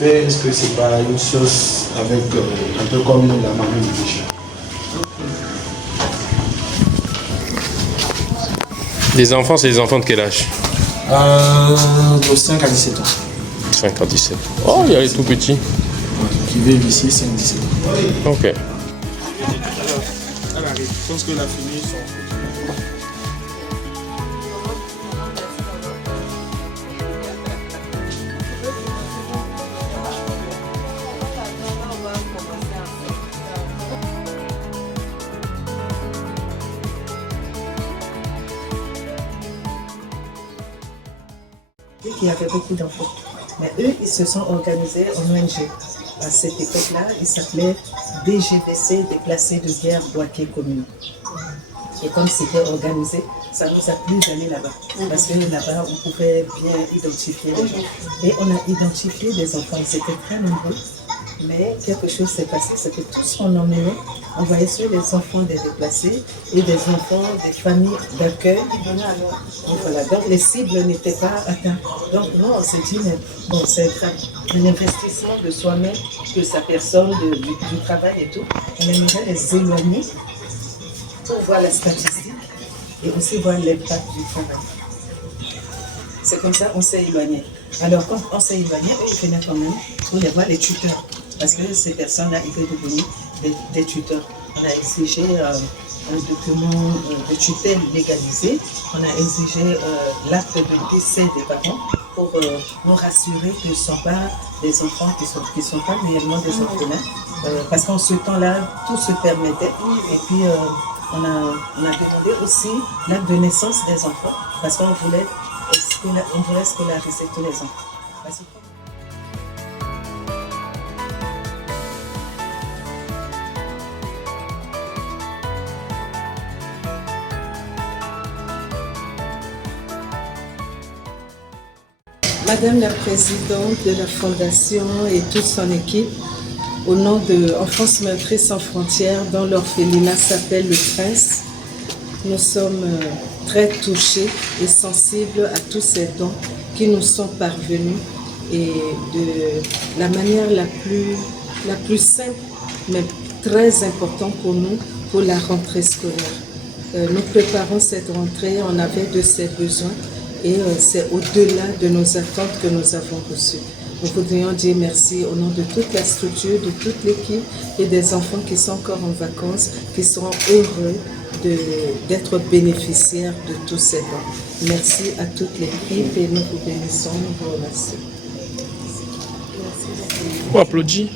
Est-ce que c'est pas une sauce avec un peu comme la marmite de chat? Les enfants, c'est les enfants de quel âge? De 5 à 17 ans. 5 à 17. Oh, il y a les tout petits. Ouais, qui vivent ici, 5-17 ans. Ok. Elle arrive. Je pense que la fumée sont. Qu'il y avait beaucoup d'enfants. Mais eux, ils se sont organisés en ONG. À cette époque-là, ils s'appelaient DGBC, Déplacés de guerre Boaké Commune. Et comme c'était organisé, ça nous a plu d'aller là-bas. Parce que là-bas, on pouvait bien identifier les gens. Et on a identifié des enfants, ils étaient très nombreux. Mais quelque chose s'est passé, c'est que tous on emmenait, on voyait sur les enfants des déplacés et des enfants des familles d'accueil. Donc voilà, donc les cibles n'étaient pas atteintes. Donc nous on s'est dit, mais bon, c'est un investissement de soi-même, de sa personne, du travail et tout. On aimerait les éloigner pour voir la statistique et aussi voir l'impact du travail. C'est comme ça qu'on s'est éloigné. Alors quand on s'est éloigné, eux ils venaient quand même pour les voir les tuteurs. Parce que ces personnes-là, ils veulent devenir des tuteurs. On a exigé un document de tutelle légalisé. On a exigé l'acte de décès des parents pour nous rassurer que ce ne sont pas des enfants qui sont pas réellement des orphelins. Parce qu'en ce temps-là, tout se permettait. Et puis, on a demandé aussi l'acte de naissance des enfants. Parce qu'on voulait scolariser tous les enfants. Madame la Présidente de la Fondation et toute son équipe, au nom de Enfance Meurtrie Sans Frontières, dont l'orphelinat s'appelle Le Prince, nous sommes très touchés et sensibles à tous ces dons qui nous sont parvenus et de la manière la plus simple, mais très importante pour nous, pour la rentrée scolaire. Nous préparons cette rentrée, on avait de ces besoins. Et c'est au-delà de nos attentes que nous avons reçues. Nous voudrions dire merci au nom de toute la structure, de toute l'équipe et des enfants qui sont encore en vacances, qui seront heureux d'être bénéficiaires de tous ces dons. Merci à toute l'équipe et nous vous bénissons, nous vous remercions. On applaudit.